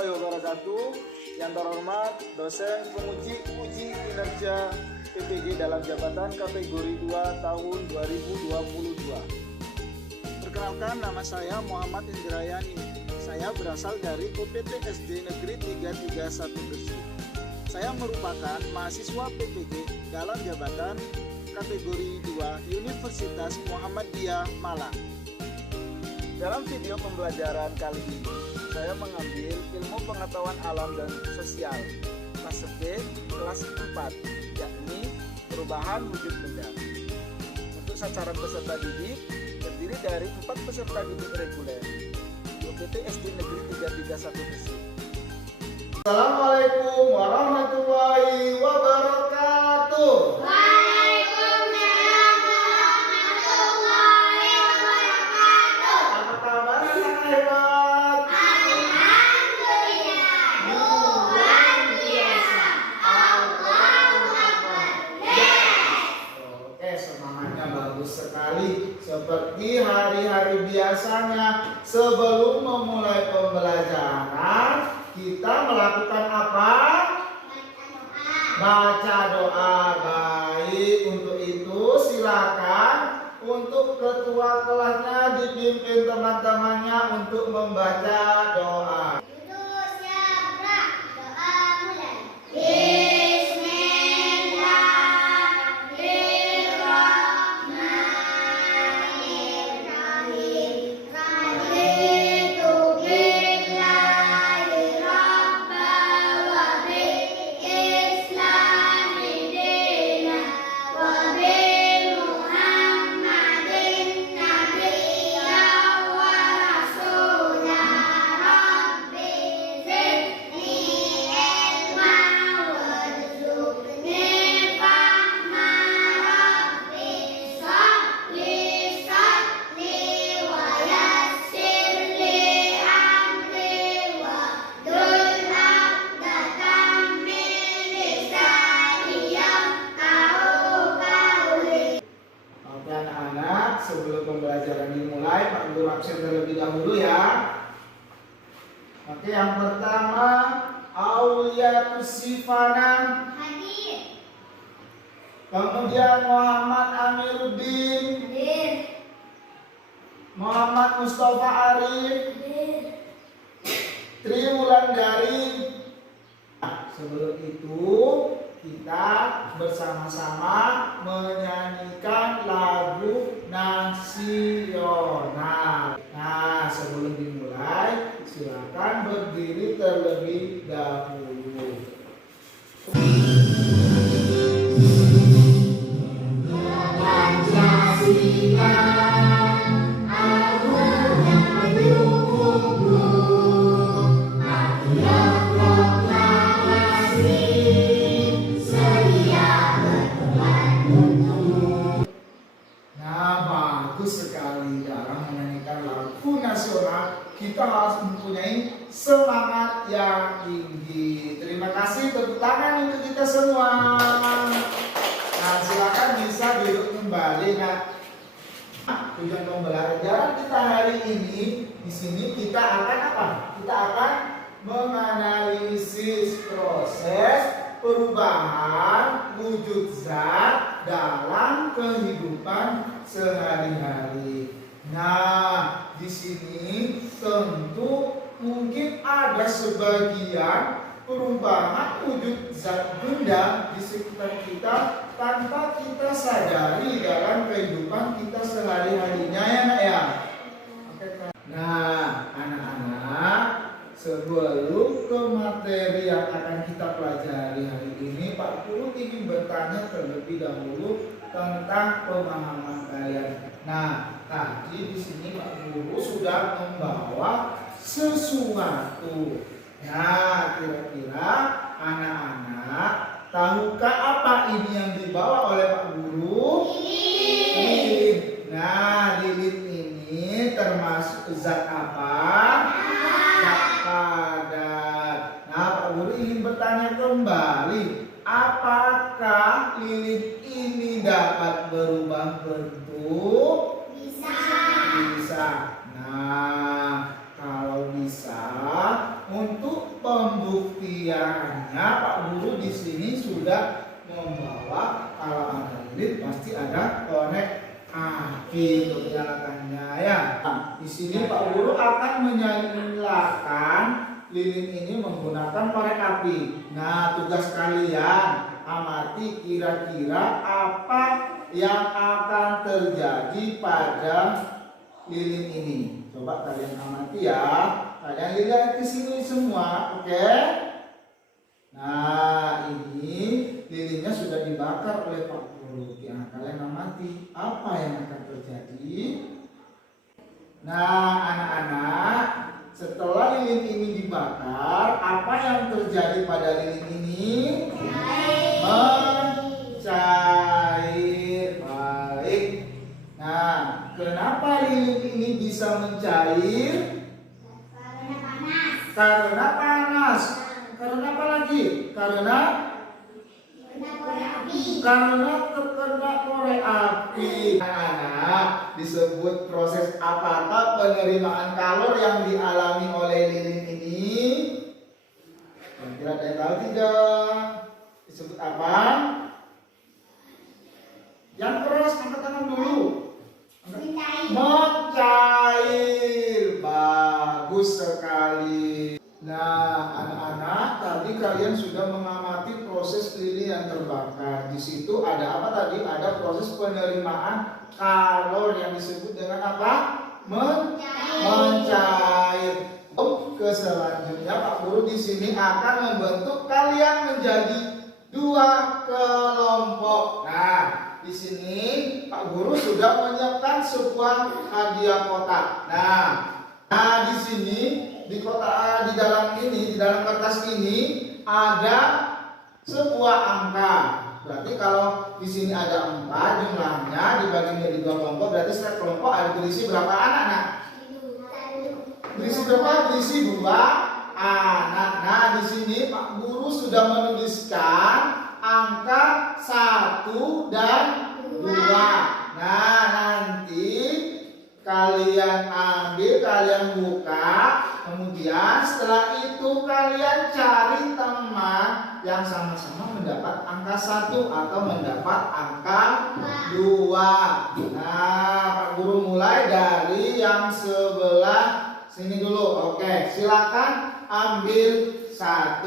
warahmatullahi wabarakatuh. Yang terhormat dosen penguji uji kinerja PPG dalam jabatan kategori 2 tahun 2022. Perkenalkan, nama saya Muhammad Indrayani. Saya berasal dari UPT SD Negeri 331 Gresik. Saya merupakan mahasiswa PPG dalam jabatan kategori 2 Universitas Muhammadiyah Malang. Dalam video pembelajaran kali ini, saya mengambil ilmu pengetahuan alam dan sosial kelas B kelas 4, yakni perubahan wujud benda. Untuk sasaran peserta didik terdiri dari 4 peserta didik reguler UPT SD Negeri 331 Gresik. Assalamualaikum warahmatullahi wabarakatuh. Sekali seperti hari-hari biasanya, sebelum memulai pembelajaran kita melakukan apa? Baca doa. Baik, untuk itu silakan untuk ketua kelasnya dipimpin teman-temannya untuk membaca doa. Sebelum pembelajaran dimulai, Pak Guru absen terlebih dahulu ya. Oke, yang pertama, Auliatus Sifana hadir. Kemudian Muhammad Amiruddin hadir. Muhammad Mustafa Arif hadir. Tri Wulandari. Sebelum itu kita bersama-sama menyanyikan lagu nasional. Nah, sebelum dimulai, silakan berdiri terlebih dahulu. Sekali dalam menyanyikan lagu nasional, kita harus mempunyai semangat yang tinggi. Terima kasih, tepuk tangan untuk kita semua. Nah, silakan bisa duduk kembali. Nah, tujuan pembelajaran kita hari ini, di sini kita akan apa? Kita akan menganalisis proses perubahan wujud zat dalam kehidupan sehari-hari. Nah, di sini tentu mungkin ada sebagian perubahan wujud zat benda di sekitar kita tanpa kita sadari dalam kehidupan kita sehari-harinya, ya nak ya. Nah, anak-anak, sebelum ke materi yang akan kita pelajari hari ini, Pak Guru ingin bertanya terlebih dahulu tentang pemahaman kalian. Nah, tadi di sini Pak Guru sudah membawa sesuatu. Nah, kira-kira anak-anak tahukah apa ini yang dibawa oleh Pak Guru? Lilin. Nah, lilin ini termasuk zat apa? Padat. Nah, Pak Guru ingin bertanya kembali, apakah lilin ini dapat berubah bentuk? Bisa. Bisa. Nah, kalau bisa, untuk pembuktiannya Pak Guru di sini sudah membawa kalau ada lilin pasti ada korek api untuk menyalakannya ya. Nah, di sini Pak Guru akan menyalakan lilin ini menggunakan korek api. Nah, tugas kalian amati kira-kira apa yang akan terjadi pada lilin ini. Coba kalian amati ya. Kalian lihat ke sini semua, oke? Nah, ini lilinnya sudah dibakar oleh Pak Guru. Ya, kalian amati apa yang akan terjadi. Nah, anak-anak, setelah lilin ini dibakar, apa yang terjadi pada lilin ini? Mencair. Baik. Nah, kenapa lilin ini bisa mencair? Karena panas. Karena apa lagi? Karena terkena korek api. Anak-anak, disebut proses apakah penerimaan kalor yang dialami oleh lilin ini? Kira-kira ada yang tahu tidak? Disebut apa? Yang keras, angkat tangan dulu. Mencair. Bagus sekali. Nah, anak-anak, tadi kalian sudah mengamati proses lilin yang terbakar. Di situ ada apa tadi? Ada proses penerimaan kalor yang disebut dengan apa? Mencair. Ke selanjutnya Pak Guru di sini akan membentuk kalian menjadi dua kelompok. Nah, di sini Pak Guru sudah menyiapkan sebuah hadiah kotak. Nah, di sini di dalam kertas ini ada sebuah angka. Berarti kalau di sini ada 4 jumlahnya dibagi menjadi 2 kelompok, berarti setiap kelompok ada berisi berapa anak? Nah, berisi berapa? Berisi 2 anak. Nah, di sini Pak Guru sudah menuliskan angka 1 dan 2. Nah, nanti kalian ambil, kalian buka, kemudian setelah itu kalian cari teman yang sama-sama mendapat angka 1 atau mendapat angka 2. Nah, Pak Guru mulai dari yang sebelah sini dulu. Oke, silakan ambil 1.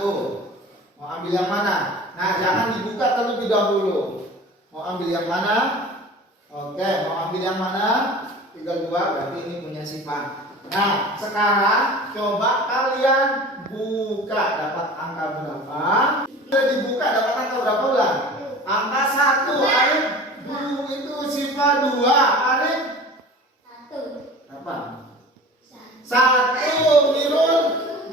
Mau ambil yang mana? Nah, jangan dibuka terlebih dahulu. Mau ambil yang mana? Oke, mau ambil yang mana? Tinggal 2, berarti ini punya sifat. Nah, sekarang coba kalian buka, dapat angka berapa? Sudah dibuka, dapat angka berapa ulang? Angka 1. Arif, itu sifat 2. Arif? 1. Apa? 1. Mirul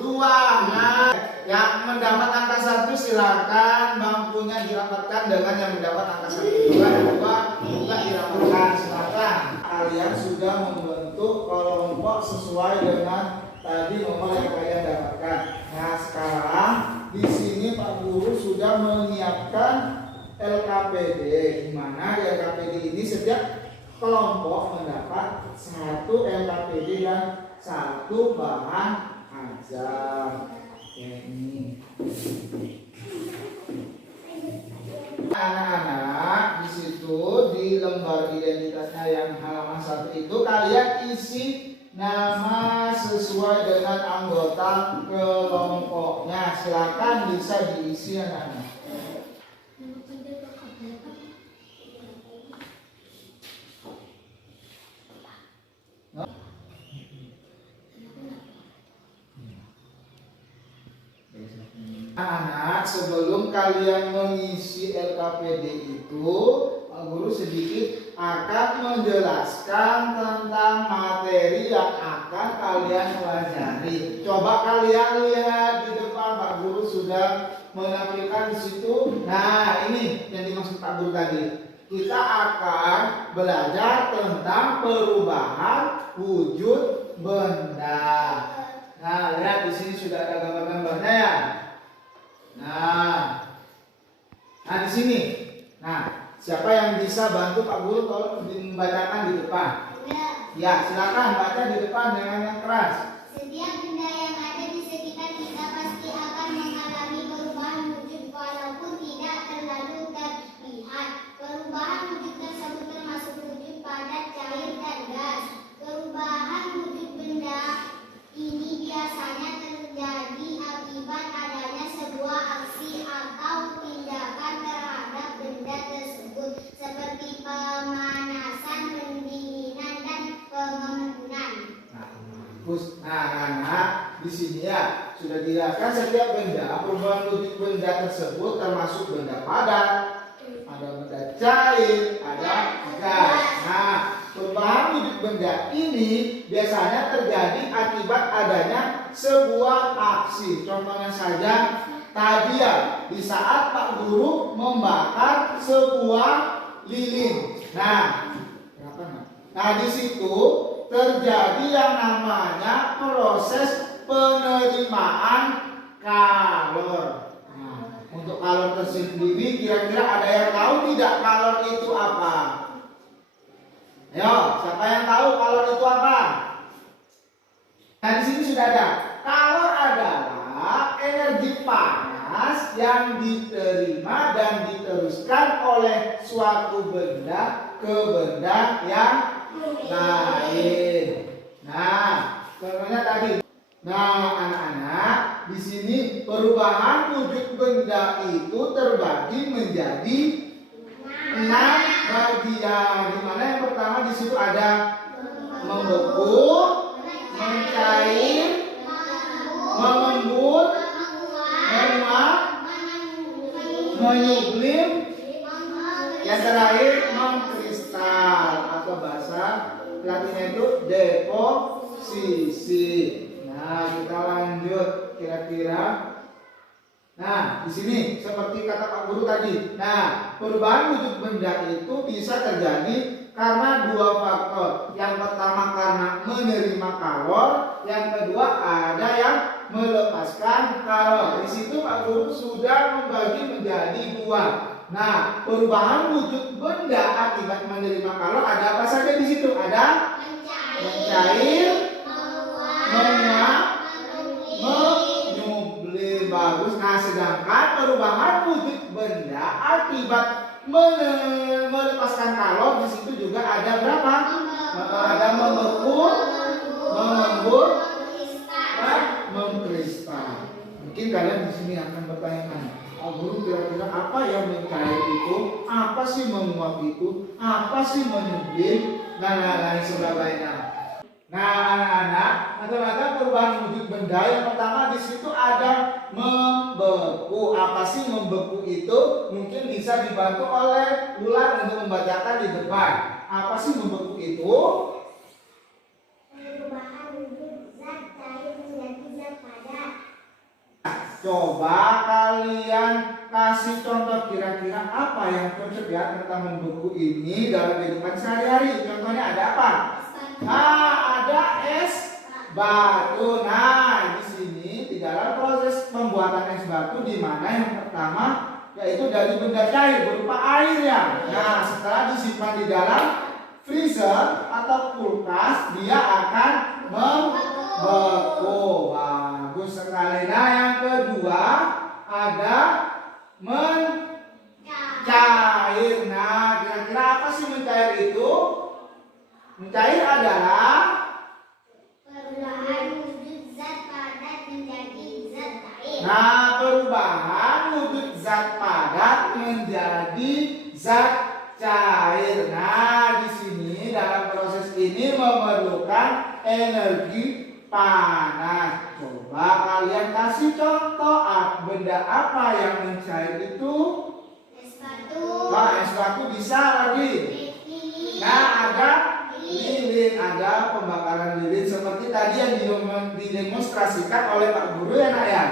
2. Nah, yang mendapat angka 1 silakan bangkunya dirapatkan dengan yang mendapat angka 1. 2 dan 2 bukan dirapatkan, silakan. Kalian sudah membentuk kelompok sesuai dengan tadi nomor yang kalian dapatkan. Nah, sekarang di sini Pak Guru sudah menyiapkan LKPD, di mana di LKPD ini setiap kelompok mendapat 1 LKPD dan 1 bahan ajar. Ini anak-anak, di situ di lembar identitasnya yang halaman 1 itu kalian isi nama sesuai dengan anggota kelompoknya. Silakan bisa diisi anak-anak. Anak-anak, sebelum kalian mengisi LKPD itu, Pak Guru sedikit akan menjelaskan tentang materi yang akan kalian pelajari. Coba kalian lihat di depan, Pak Guru sudah menampilkan di situ. Nah, ini yang dimaksud Pak Guru tadi. Kita akan belajar tentang perubahan wujud benda. Nah, lihat di sini sudah ada gambar-gambarnya ya. Nah, di sini. Nah, siapa yang bisa bantu Pak Guru tolong membacakan di depan? Ya, silakan baca di depan dengan yang keras. Setiap benda yang ada di sekitar kita pasti di sini ya sudah dijelaskan setiap benda, perubahan wujud benda tersebut termasuk benda padat, ada benda cair, ada gas. Nah, perubahan wujud benda ini biasanya terjadi akibat adanya sebuah aksi. Contohnya saja tadi ya, di saat Pak Guru membakar sebuah lilin. Nah, di situ terjadi yang namanya proses penerimaan kalor. Nah, untuk kalor tersendiri kira-kira ada yang tahu tidak kalor itu apa? Ayo, siapa yang tahu kalor itu apa? Nah, di sini sudah ada. Kalor adalah energi panas yang diterima dan diteruskan oleh suatu benda ke benda yang lain. Nah, contohnya tadi. Nah, anak-anak, di sini perubahan wujud benda itu terbagi menjadi 6 bagian. Di mana yang pertama di situ ada membeku, mencair, mengembun, menguap, menyublim, yang terakhir mengkristal atau bahasa Latinnya itu deposisi. Nah, kita lanjut kira-kira. Nah, di sini seperti kata Pak Guru tadi. Nah, perubahan wujud benda itu bisa terjadi karena 2 faktor. Yang pertama karena menerima kalor, yang kedua ada yang melepaskan kalor. Di situ Pak Guru sudah membagi menjadi 2. Nah, perubahan wujud benda akibat menerima kalor ada apa saja di situ? Ada mencair, menguap, menyublim. Bagus. Nah, sedangkan perubahan wujud benda akibat melepaskan kalor di situ juga ada berapa? Ada membeku, mengembun, dan mengkristal. Mungkin kalian di sini akan bertanya-tanya, oh Guru, kira-kira apa yang mencair itu? Apa sih menguap itu? Apa sih menyublim? Nah, lain sebagainya. Nah, anak-anak, mata-mata perubahan wujud benda yang pertama di situ ada membeku. Apa sih membeku itu? Mungkin bisa dibantu oleh Ular untuk membacakan di depan. Apa sih membeku itu? Perubahan wujud zat cair menjadi zat padat. Coba kalian kasih contoh kira-kira apa yang cocok ya tentang membeku ini dalam kehidupan sehari-hari. Contohnya ada apa? Nah, ada es batu. Nah, di sini di dalam proses pembuatan es batu di mana yang pertama yaitu dari benda cair berupa air ya. Nah, setelah disimpan di dalam freezer atau kulkas, dia akan membeku. Bagus sekali. Nah, yang kedua ada mencair. Nah, kira-kira apa sih mencair itu? Mencair adalah Perubahan wujud zat padat menjadi zat cair. Nah, perubahan wujud zat padat menjadi zat cair. Nah, di sini dalam proses ini memerlukan energi panas. Coba kalian kasih contoh benda apa yang mencair itu? Es batu. Nah, es batu bisa lagi. Nah, ada lilin, ada pembakaran lilin seperti tadi yang didemonstrasikan oleh Pak Guru ya, Nak ya.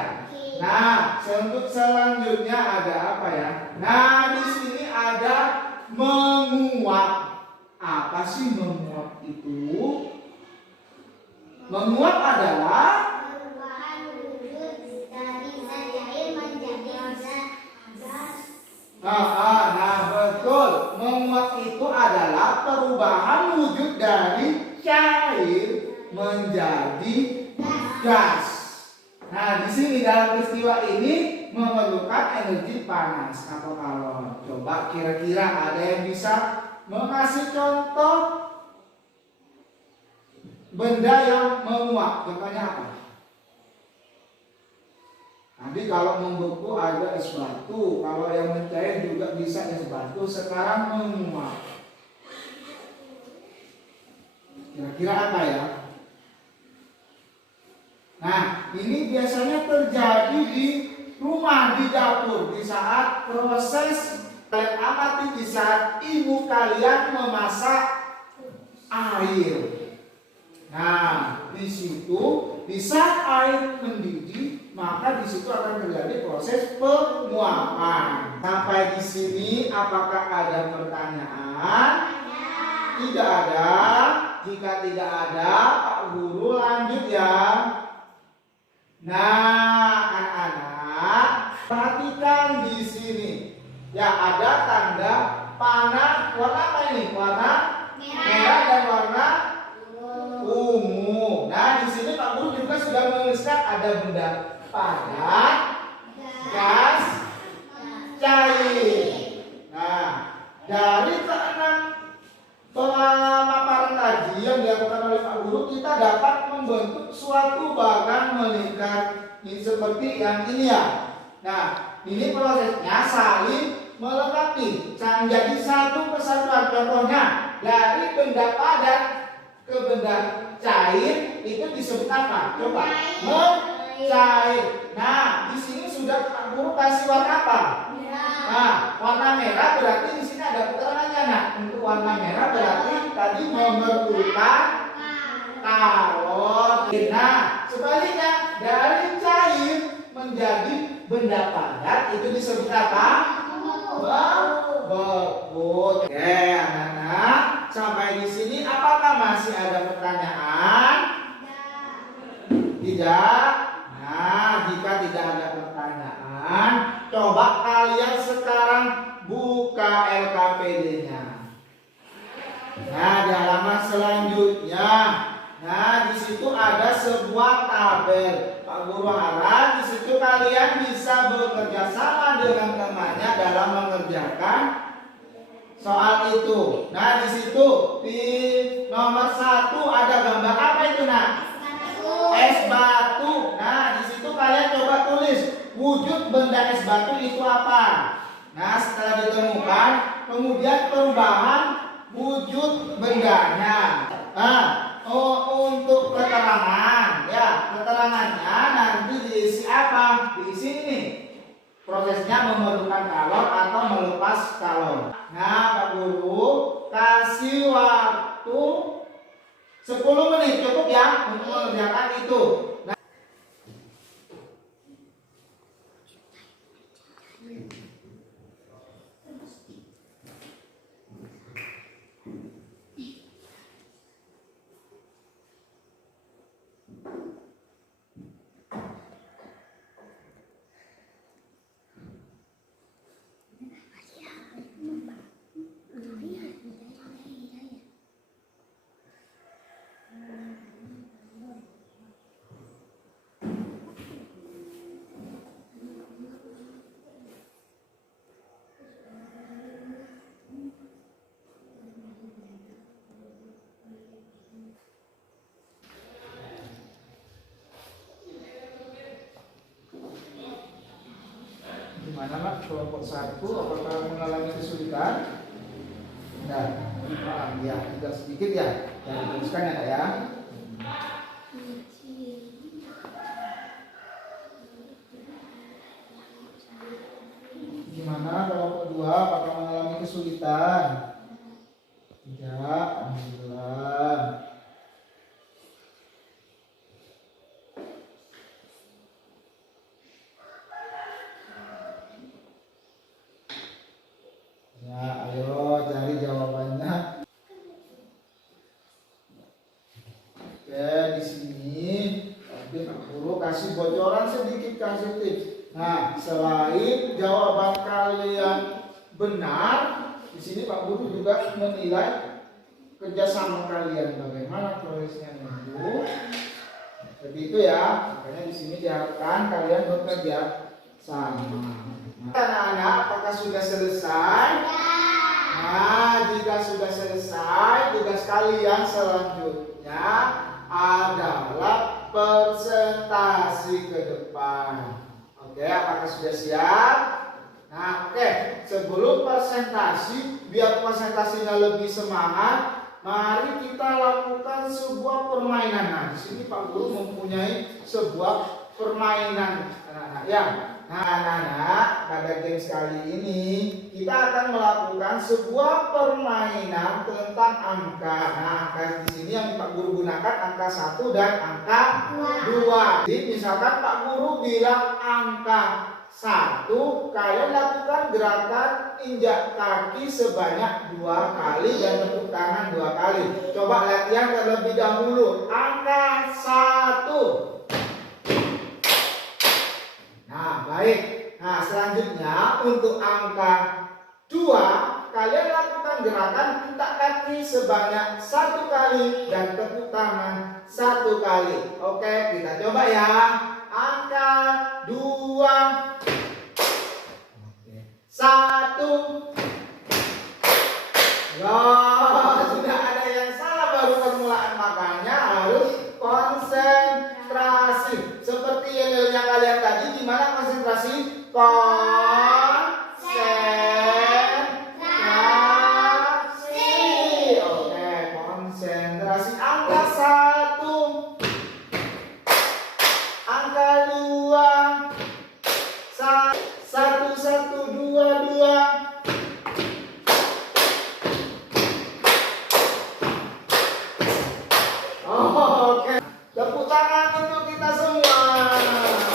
Nah, untuk selanjutnya ada apa ya? Nah, di sini ada menguap. Apa sih menguap itu? Menguap adalah Perubahan wujud dari zat cair menjadi zat gas. Nah, betul. Menguap itu adalah perubahan wujud dari cair menjadi gas. Nah, di sini dalam peristiwa ini memerlukan energi panas atau kalor. Coba kira-kira ada yang bisa mengasih contoh benda yang menguap. Contohnya apa? Nanti kalau membeku ada es batu, kalau yang mencair juga bisa es batu. Sekarang menguap. Kira-kira apa ya? Nah, ini biasanya terjadi di rumah, di dapur, di saat proses kalian amati di saat ibu kalian memasak air. Nah, di situ di saat air mendidih, maka di situ akan terjadi proses penguapan. Sampai di sini apakah ada pertanyaan? Tidak ada. Jika tidak ada, Pak Guru lanjut ya. Nah, anak-anak, perhatikan di sini. Ya, ada tanda panah warna apa ini? Warna merah dan warna ungu. Nah, di sini Pak Guru juga sudah menuliskan ada benda padat, gas, cair. Nah, dari keenam pemaparan tadi yang dilakukan oleh Pak Guru, kita dapat membentuk suatu bagan melingkar ini seperti yang ini ya. Nah, ini prosesnya saling melengkapi. Jadi satu kesatuan. Contohnya dari benda padat ke benda cair itu disebut apa? Coba. Mencair. Nah, di sini sudah Pak Guru kasih warna apa? Nah, warna merah berarti di sini ada keterangannya. Nah, untuk warna merah berarti tadi memerlukan kalor. Nah, sebaliknya dari cair menjadi benda padat itu disebut apa? Beku. Oke, anak-anak, sampai di sini apakah masih ada pertanyaan? Tidak. Nah, jika tidak ada pertanyaan, coba kalian sekarang buka LKPD-nya. Nah, di halaman selanjutnya. Nah, di situ ada sebuah tabel. Pak Guru harap di situ kalian bisa bekerja sama dengan temannya dalam mengerjakan soal itu. Nah, di situ di nomor 1 ada gambar apa itu, Nak? Es batu. Nah, di situ kalian coba tulis wujud benda es batu itu apa. Nah, setelah ditemukan, kemudian perubahan wujud bendanya. Nah, untuk keterangan, ya keterangannya nanti diisi apa? Diisi ini. Prosesnya memerlukan kalor atau melepas kalor. Nah, Pak Guru kasih waktu 10 menit cukup ya untuk mengerjakan itu. Nah, gimana Pak kelompok 1 apakah mengalami kesulitan? Nah, paham ya, tidak sedikit ya. Jangan dituliskan ya, Kak ya. Gimana kelompok 2 apakah mengalami kesulitan? Tidak, alhamdulillah. Ya, ayo cari jawabannya. Oke, di sini Pak Guru kasih bocoran sedikit, kasih tips. Nah, selain jawaban kalian benar, di sini Pak Guru juga menilai kerjasama kalian bagaimana prosesnya itu. Seperti itu ya. Makanya di sini diharapkan kalian bekerja sama. Anak-anak, apakah sudah selesai? Nah, jika sudah selesai, tugas kalian selanjutnya adalah presentasi ke depan. Oke, apakah sudah siap? Nah, oke. Sebelum presentasi, biar presentasinya lebih semangat, mari kita lakukan sebuah permainan. Nah, di sini Pak Guru mempunyai sebuah permainan anak-anak ya. Nah, anak-anak, pada games kali ini kita akan melakukan sebuah permainan tentang angka. Nah, angka di sini yang Pak Guru gunakan angka 1 dan angka 2. Jadi misalkan Pak Guru bilang angka 1, kalian lakukan gerakan injak kaki sebanyak 2 kali dan tepuk tangan 2 kali. Coba latihan terlebih dahulu. Angka 1. Nah, baik. Nah, selanjutnya untuk angka 2, kalian lakukan gerakan injak kaki sebanyak 1 kali dan tepuk tangan 1 kali. Oke, kita coba ya. Angka 2. 1. Loh, sudah ada yang salah baru permulaan, makanya harus konsentrasi. Seperti yel-yelnya kalian tadi, gimana konsentrasi? Konsentrasi. Oke, konsentrasi. Angka 1. Angka 2. 1 1 2 2. Oke. Tepuk tangan untuk kita semua.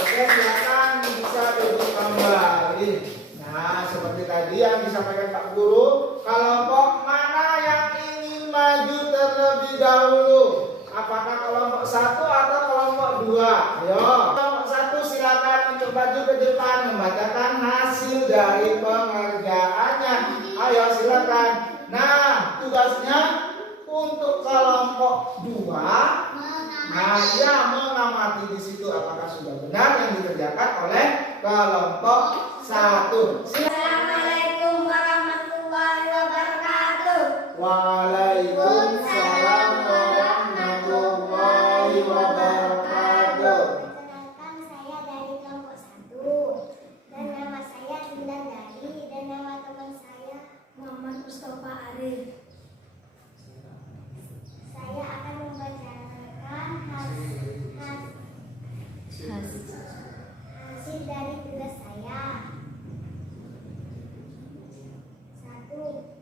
Oke, silakan bisa duduk kembali. Nah, seperti tadi yang disampaikan Pak Guru, kelompok mana yang ingin maju terlebih dahulu? Apakah kelompok 1 atau kelompok 2? Ayo, kelompok 1 silakan untuk maju ke depan membacakan hasil dari pengerjaannya. Ayo silakan. Nah, tugasnya untuk kelompok 2, nah ya mengamati di situ apakah sudah benar yang dikerjakan oleh kelompok 1. Assalamualaikum warahmatullahi wabarakatuh. Waalaikumsalam warahmatullahi wabarakatuh. Perkenalkan, saya dari kelompok 1 dan nama saya Sundari dan nama teman saya Muhammad Mustafa Arif. Saya akan membacakan hasil dari tugas saya. 1.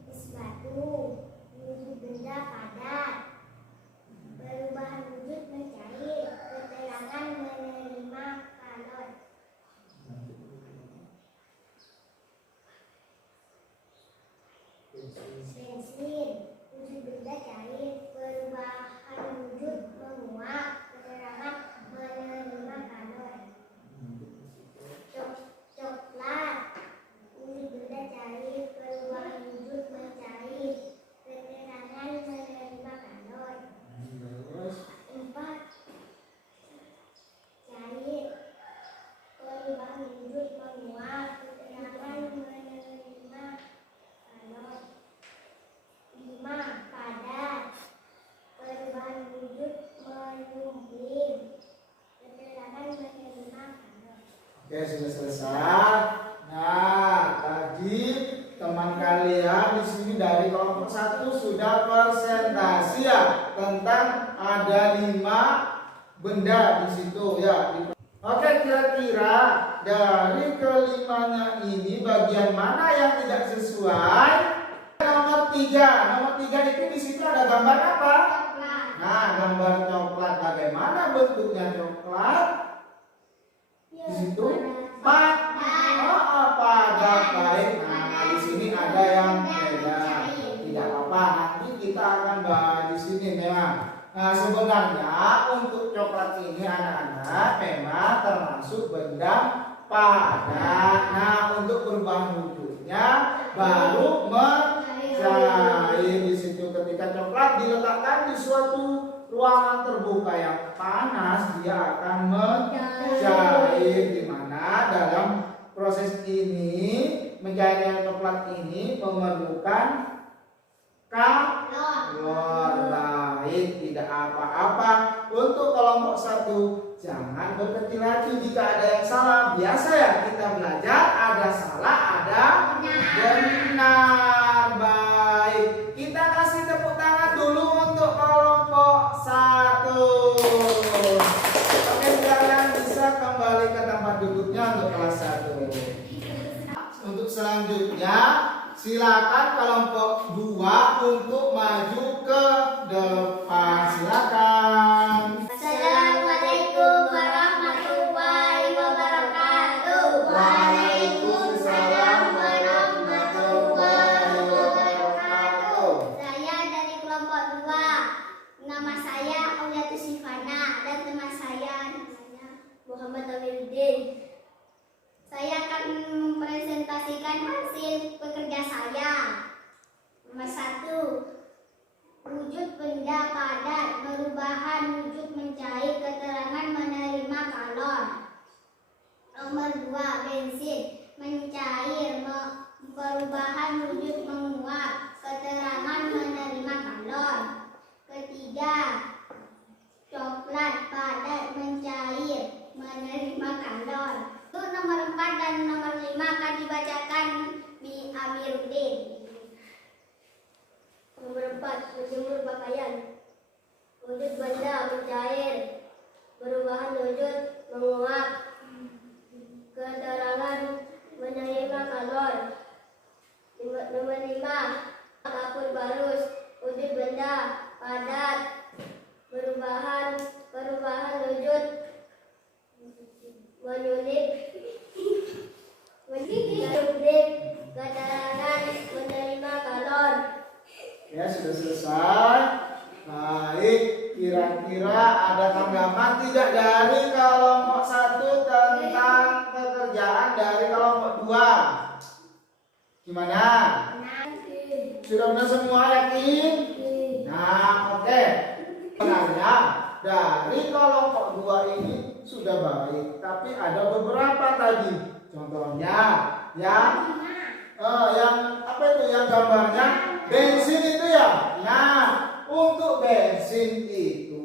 Es batu, wujud benda padat, perubahan wujud mencair, keterangan menerima kalor. Bensin, wujud benda cair, perubahan wujud menguap, keterangan menerima kalor. Coklat, wujud benda cair, perubahan wujud mencair, keterangan menerima kalor. 4. Cair, perubahan wujud menguap, keterangan menerima kalor. 5. Padat, perubahan wujud menyumbing, keterangan menerima kalor. Oke, sudah selesai. Nah, tadi teman kalian di sini dari kelompok 1 sudah presentasi ya tentang ada 5 benda di situ ya. Oke, kira-kira dari kelimanya ini bagian mana yang tidak sesuai? Nomor 3. Nomor 3 itu di situ ada gambar apa? Nah, gambar coklat. Bagaimana bentuknya coklat? Di situ padat. Baik. Nah, di sini ada yang beda. Tidak apa-apa. Nanti kita akan bahas di sini memang. Nah, sebenarnya untuk coklat ini anak-anak memang termasuk benda padat. Nah, untuk perubahan wujudnya baru mencair di situ. Ketika coklat diletakkan di suatu ruangan terbuka yang panas, dia akan mencair, di mana dalam proses ini mencairnya coklat ini memerlukan kalor. Baik, tidak apa-apa. Untuk kelompok 1 jangan berkecil hati jika ada yang salah. Biasa ya kita belajar, ada salah, ada benar. Baik, kita kasih tepuk tangan dulu selanjutnya silakan kelompok 2 untuk maju ke depan. Silakan. Assalamualaikum warahmatullahi wabarakatuh. Waalaikumsalam warahmatullahi wabarakatuh. Saya dari kelompok 2. Nama saya Auliatus Sifana dan teman saya namanya Muhammad Amiruddin. Saya akan mempresentasikan hasil pekerja saya. Nomor 1. Wujud benda padat, perubahan wujud mencair, keterangan menerima kalor. Nomor 2. Bensin mencair, perubahan wujud menguap, keterangan menerima kalor. Ketiga. Coklat padat mencair, menerima kalor. Untuk nomor 4 dan nomor 5 akan dibacakan di Amiruddin. Nomor 4. Menjemur pakaian. Wujud benda mencair, perubahan wujud menguap, keterangan menerima kalor. Nomor 5. Dapur barus. Wujud benda padat, perubahan wujud menyulip, keterangan menerima kalor. Ya, sudah selesai. Baik, kira-kira ada tanggapan tidak dari kelompok 1 tentang pekerjaan dari kelompok 2? Gimana? Sudah benar semua, yakin? Nah, oke. Sebenarnya dari kelompok 2 ini sudah baik, tapi ada beberapa tadi. Contohnya yang apa itu yang gambarnya bensin itu ya. Nah, untuk bensin itu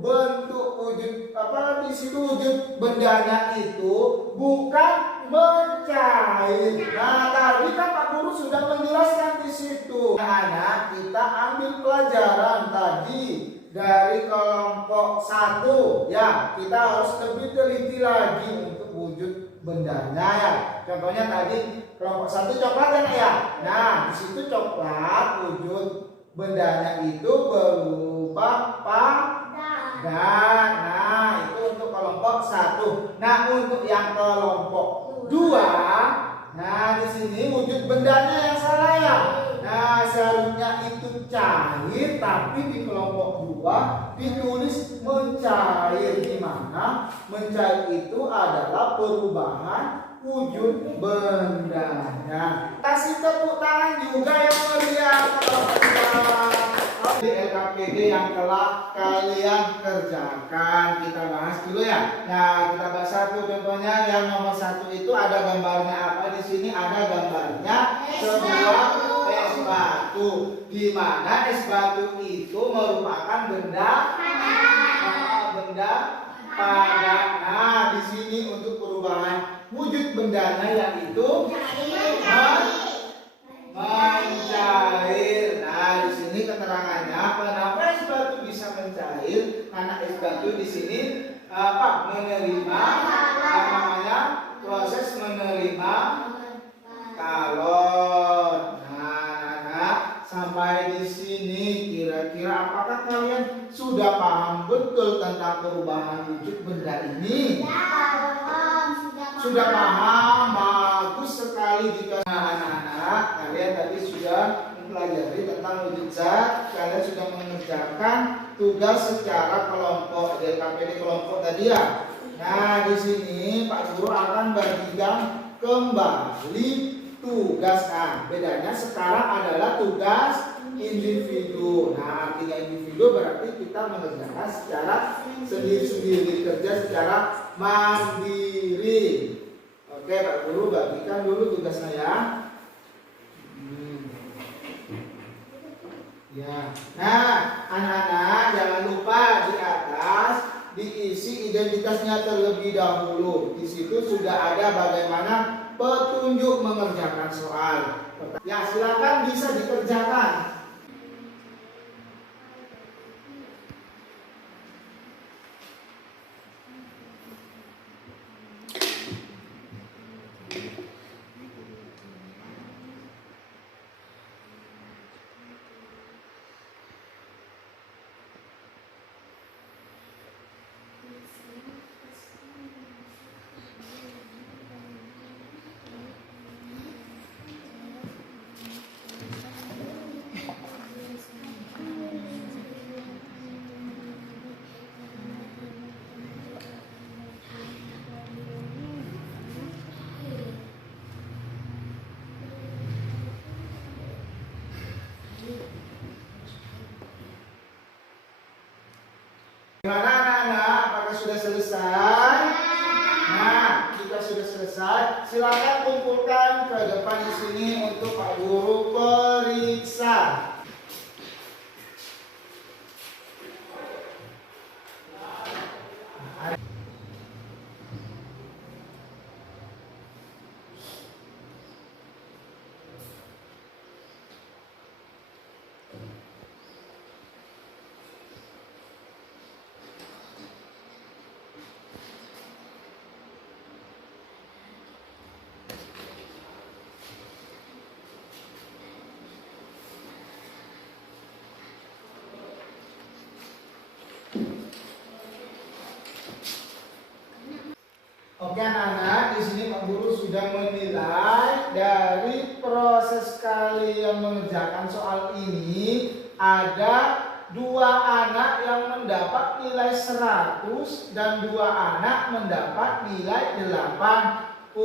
bentuk wujud apa di situ wujud bendanya itu bukan mencair. Nah, tadi kan Pak Guru sudah menjelaskan di situ. Anak, kita ambil pelajaran tadi dari kelompok 1 ya, kita harus lebih teliti lagi untuk wujud bendanya ya. Contohnya tadi kelompok 1 coklat kan ya. Nah, di situ coklat wujud bendanya itu berubah padat. Nah, itu untuk kelompok 1. Nah, untuk yang kelompok 2, nah di sini wujud bendanya yang salah ya. Nah, seharusnya itu cair, tapi di kelompok 2 ditulis mencair. Di mana mencair itu adalah perubahan wujud bendanya. Kasih tepuk tangan juga yang meriah di LKPD yang telah kalian kerjakan. Kita bahas dulu ya. Nah, kita bahas satu contohnya. Yang nomor 1 itu ada gambarnya apa? Di sini ada gambarnya sebuah es batu. Di mana es batu itu merupakan benda padat. Nah, di sini untuk perubahan wujud bendanya yaitu mencair. Nah, di sini keterangannya kenapa es batu bisa mencair? Karena es batu di sini menerima namanya proses menerima kalor. Nah, sampai di sini kira-kira apakah kalian sudah paham betul tentang perubahan wujud benda ini? Sudah paham? Bagus sekali jika anak-anak kalian tadi sudah mempelajari tentang wujud zat. Kalian sudah mengerjakan tugas secara kelompok di LKPD kelompok tadi ya. Nah, di sini Pak Guru akan bagikan kembali tugas. Nah, bedanya sekarang adalah tugas individu. Nah, artinya individu berarti kita mengerjakan secara sendiri-sendiri, kerja secara mandiri. Oke, Pak Guru bagikan dulu tugasnya ya. Ya. Nah, anak-anak jangan lupa di atas diisi identitasnya terlebih dahulu. Di situ sudah ada bagaimana petunjuk mengerjakan soal. Ya, silakan bisa dikerjakan. selesai. Silakan kumpulkan ke depan di sini untuk Pak Guru periksa. Oke anak-anak, di sini Pak Guru sudah menilai dari proses kalian mengerjakan soal ini ada 2 anak yang mendapat nilai 100 dan 2 anak mendapat nilai 80.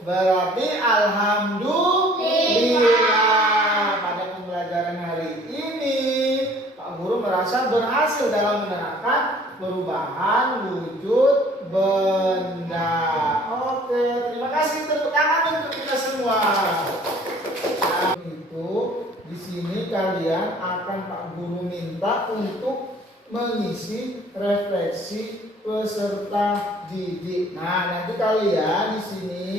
Berarti alhamdulillah pada pembelajaran hari ini Pak Guru merasa berhasil dalam menerapkan perubahan wujud benda. Oke, terima kasih, tepuk tangan untuk kita semua. Nah, itu di sini kalian akan Pak Guru minta untuk mengisi refleksi peserta didik. Nah, nanti kalian di sini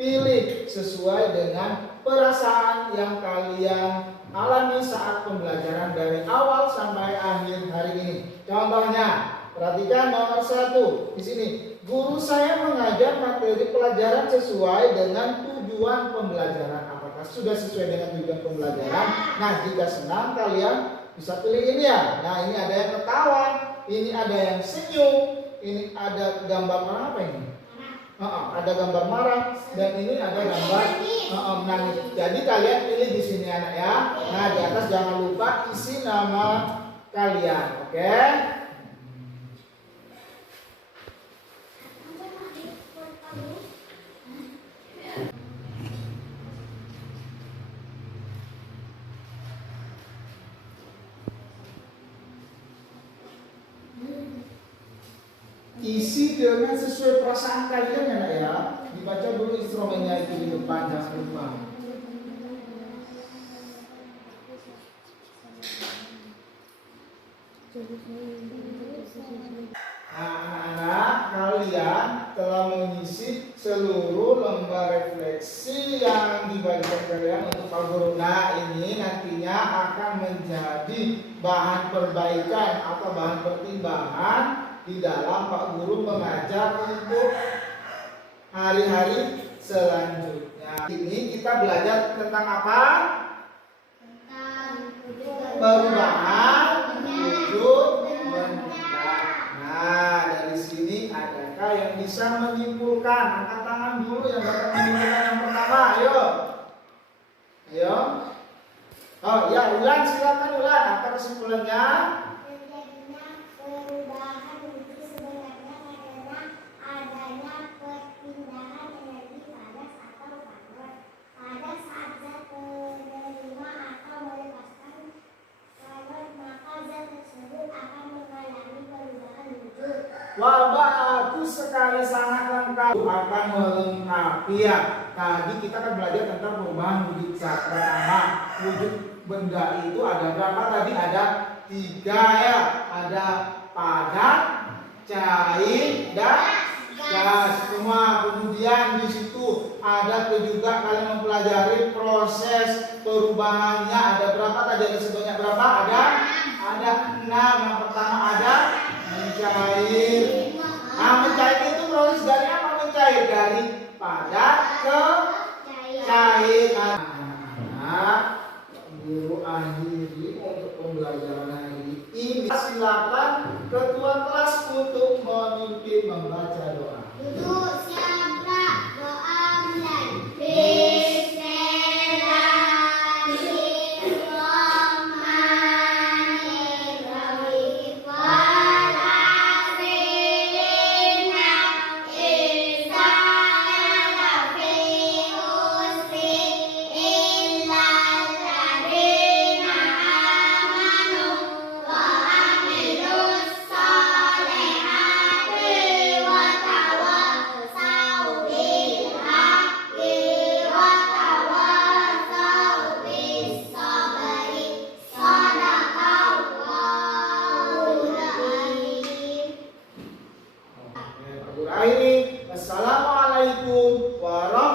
pilih sesuai dengan perasaan yang kalian alami saat pembelajaran dari awal sampai akhir hari ini. Contohnya, perhatikan nomor 1 di sini. Guru saya mengajar materi pelajaran sesuai dengan tujuan pembelajaran. Apakah sudah sesuai dengan tujuan pembelajaran? Nah, jika senang kalian bisa pilih ini ya. Nah, ini ada yang ketawa, ini ada yang senyum, ini ada gambar apa ini? Ada gambar marah dan ini ada gambar menangis. Jadi kalian pilih di sini anak ya. Nah, di atas jangan lupa isi nama kalian, oke? Isi dengan sesuai perasaan kalian ya nak ya. Dibaca dulu instrumennya itu di depan, jangan lupa. Nah, anak-anak kalian telah mengisi seluruh lembar refleksi yang dibagikan kalian untuk Pak Guru. Nah, ini nantinya akan menjadi bahan perbaikan atau bahan pertimbangan di dalam Pak Guru mengajar untuk hari-hari selanjutnya. Ini kita belajar tentang apa? Perubahan wujud benda. Nah, dari sini adakah yang bisa menyimpulkan? Angkat tangan dulu yang dapat menyimpulkan yang pertama. Ayo. Ayo. Oh ya, Ulan, silakan Ulan. Apa kesimpulannya? Terjadinya perubahan wujud sebenarnya karena adanya perpindahan energi padas atau panon. Pada saat zat menerima atau melepaskan panon, maka zat tersebut akan mengalami perubahan wujud. Wah, bagus sekali, sangat lengkap. Akan melengkapi ya. Tadi kita kan belajar tentang perubahan wujud zat. Pertama, wujud benda itu ada berapa tadi? Ada 3 ya. Ada padat, cair, dan gas. Semua. Kemudian di situ ada juga kalian mempelajari proses perubahannya. Ada berapa tadi? Ada sebanyak berapa? Ada 6. Yang pertama ada mencair. Nah, mencair itu proses dari apa mencair? Dari padat ke cair. Anak-anak, Guru akhiri untuk pembelajaran hari ini. Silakan ketua kelas untuk memimpin membaca doa. Duduk siapa doa mulai. Wa warahmatullahi